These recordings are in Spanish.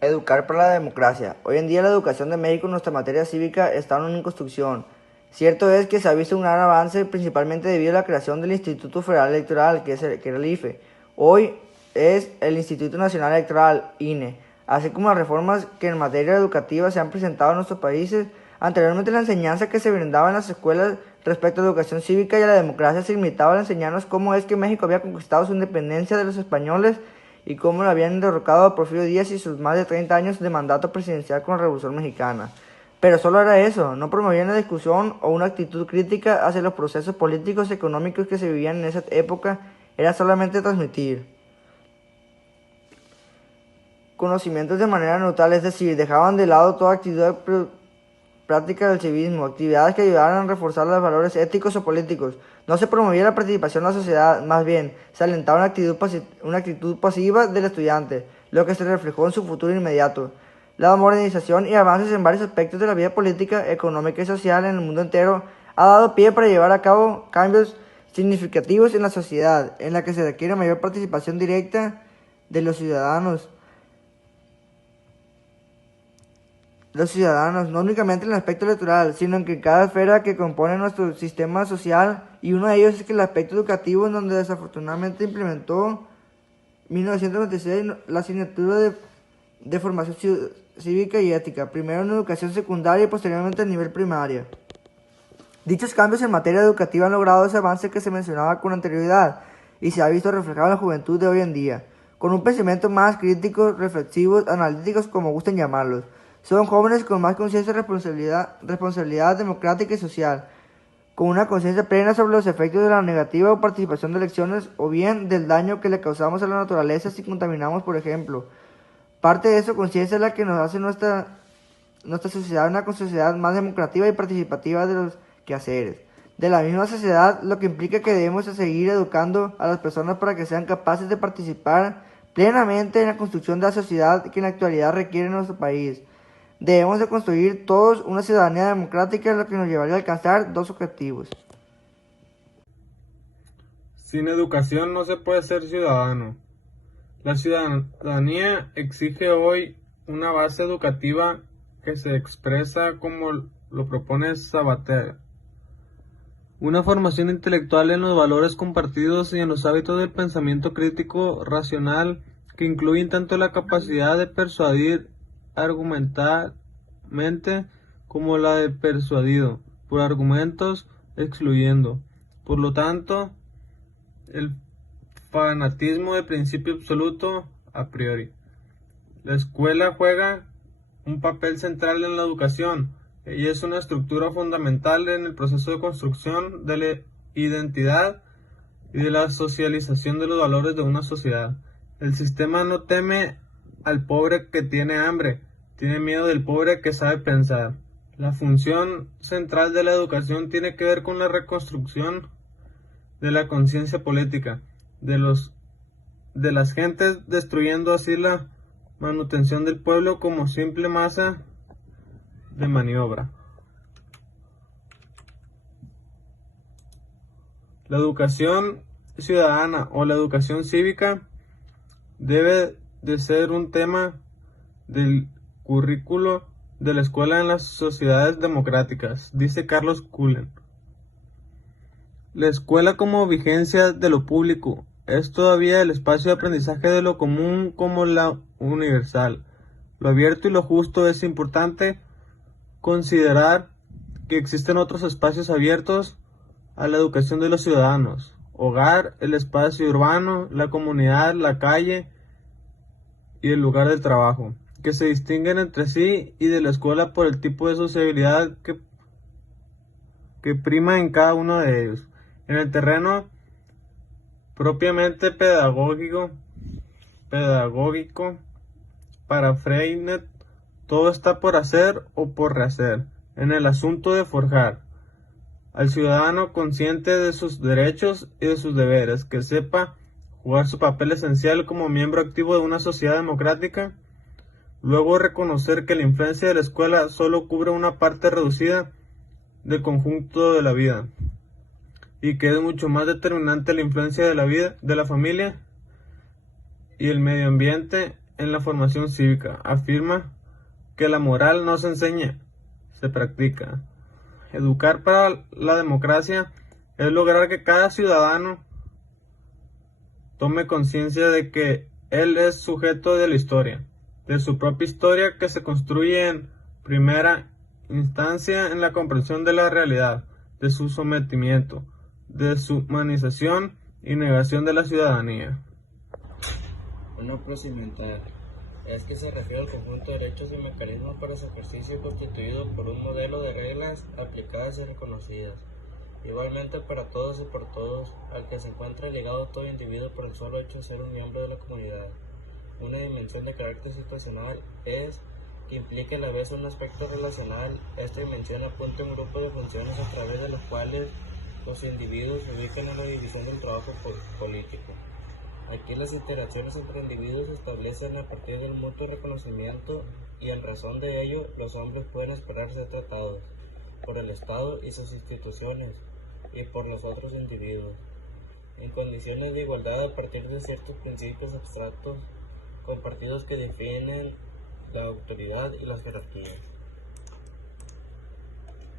Educar para la democracia. Hoy en día la educación de México en nuestra materia cívica está aún en construcción. Cierto es que se ha visto un gran avance principalmente debido a la creación del Instituto Federal Electoral, que era el IFE. Hoy es el Instituto Nacional Electoral, INE, así como las reformas que en materia educativa se han presentado en nuestros países. Anteriormente la enseñanza que se brindaba en las escuelas respecto a la educación cívica y a la democracia se limitaba a enseñarnos cómo es que México había conquistado su independencia de los españoles y cómo lo habían derrocado a Porfirio Díaz y sus más de 30 años de mandato presidencial con la Revolución Mexicana. Pero solo era eso, no promovían la discusión o una actitud crítica hacia los procesos políticos y económicos que se vivían en esa época, era solamente transmitir conocimientos de manera neutral, es decir, dejaban de lado toda actividad práctica del civismo, actividades que ayudaran a reforzar los valores éticos o políticos. No se promovía la participación en la sociedad, más bien se alentaba una actitud pasiva del estudiante, lo que se reflejó en su futuro inmediato. La modernización y avances en varios aspectos de la vida política, económica y social en el mundo entero ha dado pie para llevar a cabo cambios significativos en la sociedad, en la que se requiere mayor participación directa de los ciudadanos, no únicamente en el aspecto electoral, sino en que cada esfera que compone nuestro sistema social, y uno de ellos es que el aspecto educativo, en donde desafortunadamente implementó 1996 la asignatura de formación cívica y ética, primero en educación secundaria y posteriormente a nivel primaria. Dichos cambios en materia educativa han logrado ese avance que se mencionaba con anterioridad y se ha visto reflejado en la juventud de hoy en día, con un pensamiento más crítico, reflexivos, analíticos, como gusten llamarlos. Son jóvenes con más conciencia y responsabilidad democrática y social, con una conciencia plena sobre los efectos de la negativa o participación de elecciones o bien del daño que le causamos a la naturaleza si contaminamos, por ejemplo. Parte de esa conciencia es la que nos hace nuestra sociedad una sociedad más democrática y participativa de los quehaceres de la misma sociedad, lo que implica que debemos seguir educando a las personas para que sean capaces de participar plenamente en la construcción de la sociedad que en la actualidad requiere nuestro país. Debemos de construir todos una ciudadanía democrática, lo que nos llevaría a alcanzar dos objetivos. Sin educación no se puede ser ciudadano. La ciudadanía exige hoy una base educativa que se expresa como lo propone Sabater. Una formación intelectual en los valores compartidos y en los hábitos del pensamiento crítico racional que incluyen tanto la capacidad de persuadir argumentalmente como la de persuadido por argumentos excluyendo. Por lo tanto, el fanatismo de principio absoluto a priori. La escuela juega un papel central en la educación y es una estructura fundamental en el proceso de construcción de la identidad y de la socialización de los valores de una sociedad. El sistema no teme al pobre que tiene hambre, tiene miedo del pobre que sabe pensar. La función central de la educación tiene que ver con la reconstrucción de la conciencia política de las gentes, destruyendo así la manutención del pueblo como simple masa de maniobra. La educación ciudadana o la educación cívica debe de ser un tema del currículo de la escuela en las sociedades democráticas, dice Carlos Cullen. La escuela como vigencia de lo público es todavía el espacio de aprendizaje de lo común como la universal. Lo abierto y lo justo es importante considerar que existen otros espacios abiertos a la educación de los ciudadanos: hogar, el espacio urbano, la comunidad, la calle y el lugar de trabajo, que se distinguen entre sí y de la escuela por el tipo de sociabilidad que prima en cada uno de ellos. En el terreno propiamente pedagógico para Freinet, todo está por hacer o por rehacer. En el asunto de forjar al ciudadano consciente de sus derechos y de sus deberes, que sepa jugar su papel esencial como miembro activo de una sociedad democrática. Luego, reconocer que la influencia de la escuela solo cubre una parte reducida del conjunto de la vida, y que es mucho más determinante la influencia de la vida, de la familia y el medio ambiente en la formación cívica. Afirma que la moral no se enseña, se practica. Educar para la democracia es lograr que cada ciudadano tome conciencia de que él es sujeto de la historia, de su propia historia que se construye en primera instancia en la comprensión de la realidad, de su sometimiento, de su humanización y negación de la ciudadanía. Una procedimental es que se refiere al conjunto de derechos y mecanismos para su ejercicio constituido por un modelo de reglas aplicadas y reconocidas, igualmente para todos y por todos, al que se encuentra ligado todo individuo por el solo hecho de ser un miembro de la comunidad. Una dimensión de carácter situacional es que implique a la vez un aspecto relacional. Esta dimensión apunta a un grupo de funciones a través de las cuales los individuos se ubican en la división del trabajo político. Aquí las interacciones entre individuos se establecen a partir del mutuo reconocimiento y en razón de ello los hombres pueden esperar ser tratados por el Estado y sus instituciones y por los otros individuos en condiciones de igualdad a partir de ciertos principios abstractos compartidos que definen la autoridad y las jerarquías.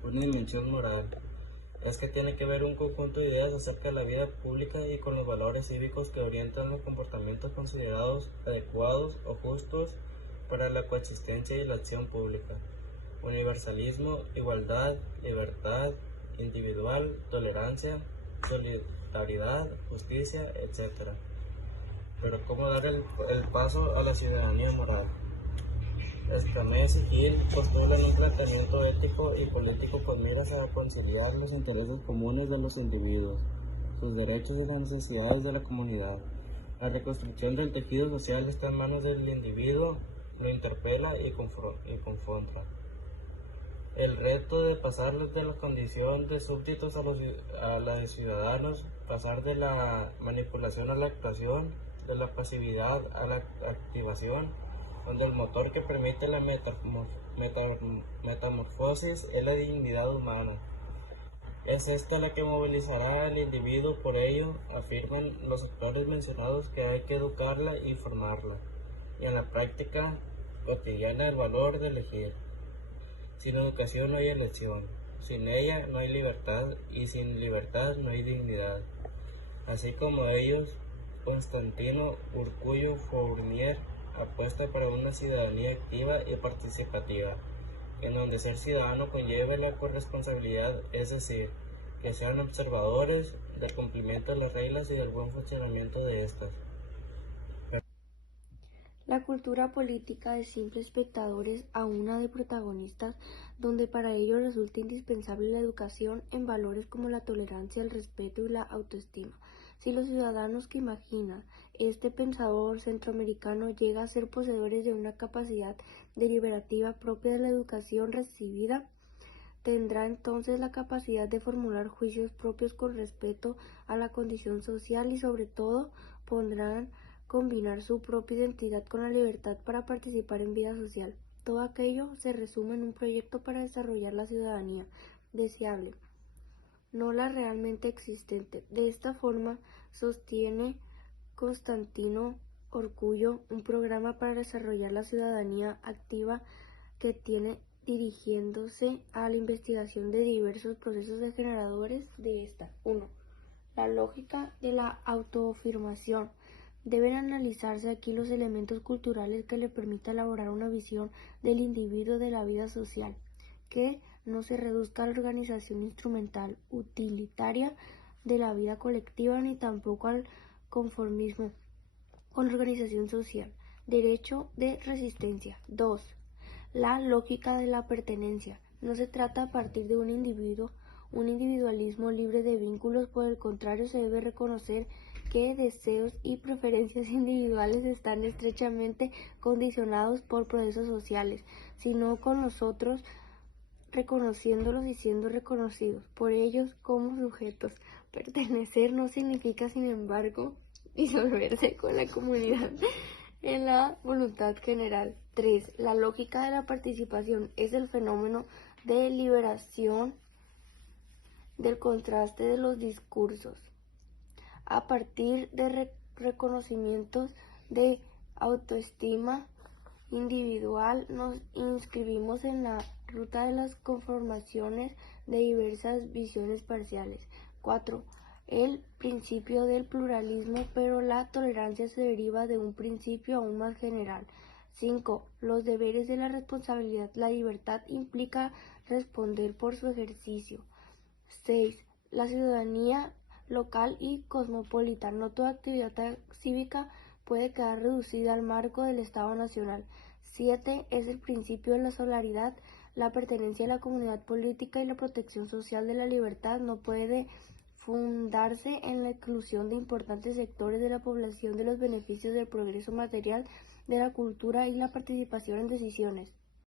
Una dimensión moral es que tiene que ver un conjunto de ideas acerca de la vida pública y con los valores cívicos que orientan los comportamientos considerados adecuados o justos para la coexistencia y la acción pública. Universalismo, igualdad, libertad individual, tolerancia, solidaridad, justicia, etc. Pero ¿cómo dar el paso a la ciudadanía moral? Escamés y Gil postulan un tratamiento ético y político con miras a conciliar los intereses comunes de los individuos, sus derechos y las necesidades de la comunidad. La reconstrucción del tejido social está en manos del individuo, lo interpela y confronta. El reto de pasar de la condición de súbditos a la de ciudadanos, pasar de la manipulación a la actuación, de la pasividad a la activación, donde el motor que permite la metamorfosis es la dignidad humana. Es esta la que movilizará al individuo, por ello afirman los autores mencionados que hay que educarla y formarla, y en la práctica cotidiana el valor de elegir. Sin educación no hay elección, sin ella no hay libertad, y sin libertad no hay dignidad. Así como ellos, Constantino Urcullo Fournier apuesta para una ciudadanía activa y participativa, en donde ser ciudadano conlleve la corresponsabilidad, es decir, que sean observadores del cumplimiento de las reglas y del buen funcionamiento de estas. La cultura política de simples espectadores a una de protagonistas, donde para ello resulta indispensable la educación en valores como la tolerancia, el respeto y la autoestima. Si los ciudadanos que imagina este pensador centroamericano llega a ser poseedores de una capacidad deliberativa propia de la educación recibida, tendrá entonces la capacidad de formular juicios propios con respeto a la condición social y sobre todo podrán combinar su propia identidad con la libertad para participar en vida social. Todo aquello se resume en un proyecto para desarrollar la ciudadanía deseable, no la realmente existente. De esta forma, sostiene Constantino Urcullo, un programa para desarrollar la ciudadanía activa que tiene dirigiéndose a la investigación de diversos procesos degeneradores de esta. 1. La lógica de la autoafirmación. Deben analizarse aquí los elementos culturales que le permitan elaborar una visión del individuo de la vida social, que no se reduzca a la organización instrumental utilitaria de la vida colectiva ni tampoco al conformismo con la organización social. Derecho de resistencia. 2. La lógica de la pertenencia. No se trata a partir de un individualismo libre de vínculos, por el contrario se debe reconocer que deseos y preferencias individuales están estrechamente condicionados por procesos sociales, sino con los otros, reconociéndolos y siendo reconocidos por ellos como sujetos. Pertenecer no significa, sin embargo, disolverse con la comunidad en la voluntad general. 3. La lógica de la participación es el fenómeno de liberación del contraste de los discursos a partir de reconocimientos de autoestima individual. Nos inscribimos en la ruta de las conformaciones de diversas visiones parciales. 4. El principio del pluralismo, pero la tolerancia se deriva de un principio aún más general. 5. Los deberes de la responsabilidad. La libertad implica responder por su ejercicio. 6. La ciudadanía local y cosmopolita. No toda actividad cívica puede quedar reducida al marco del Estado Nacional. 7. Es el principio de la solidaridad. La pertenencia a la comunidad política y la protección social de la libertad no puede fundarse en la exclusión de importantes sectores de la población de los beneficios del progreso material, de la cultura y la participación en decisiones.